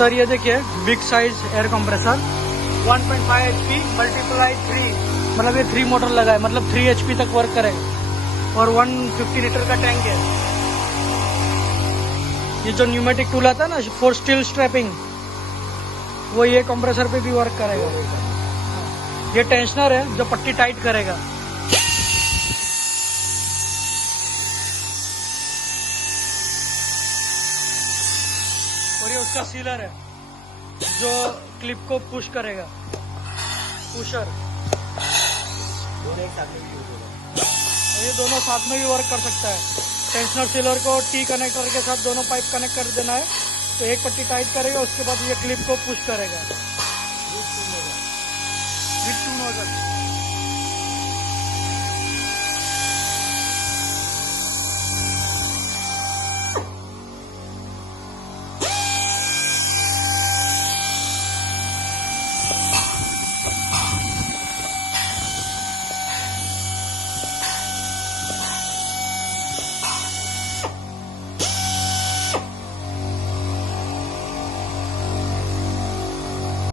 Sir ये देखिए big size air compressor 1.5 HP multiply 3, मतलब ये 3 मोटर लगा है, मतलब 3 HP तक वर्क करेगा और 150 लीटर का टैंक है। ये जो न्यूमेटिक टूल आता है ना फॉर स्टील स्ट्रैपिंग, वो ये कंप्रेसर पे भी वर्क करेगा। ये टेंशनर है जो पट्टी टाइट करेगा। और ये उसका सीलर है जो क्लिप को पुश करेगा, पुशर। ये दोनों साथ में भी वर्क कर सकता है। टेंशनर सीलर को टी कनेक्टर के साथ दोनों पाइप कनेक्ट कर देना है, तो एक पट्टी टाइट करेगा, उसके बाद ये क्लिप को पुश करेगा।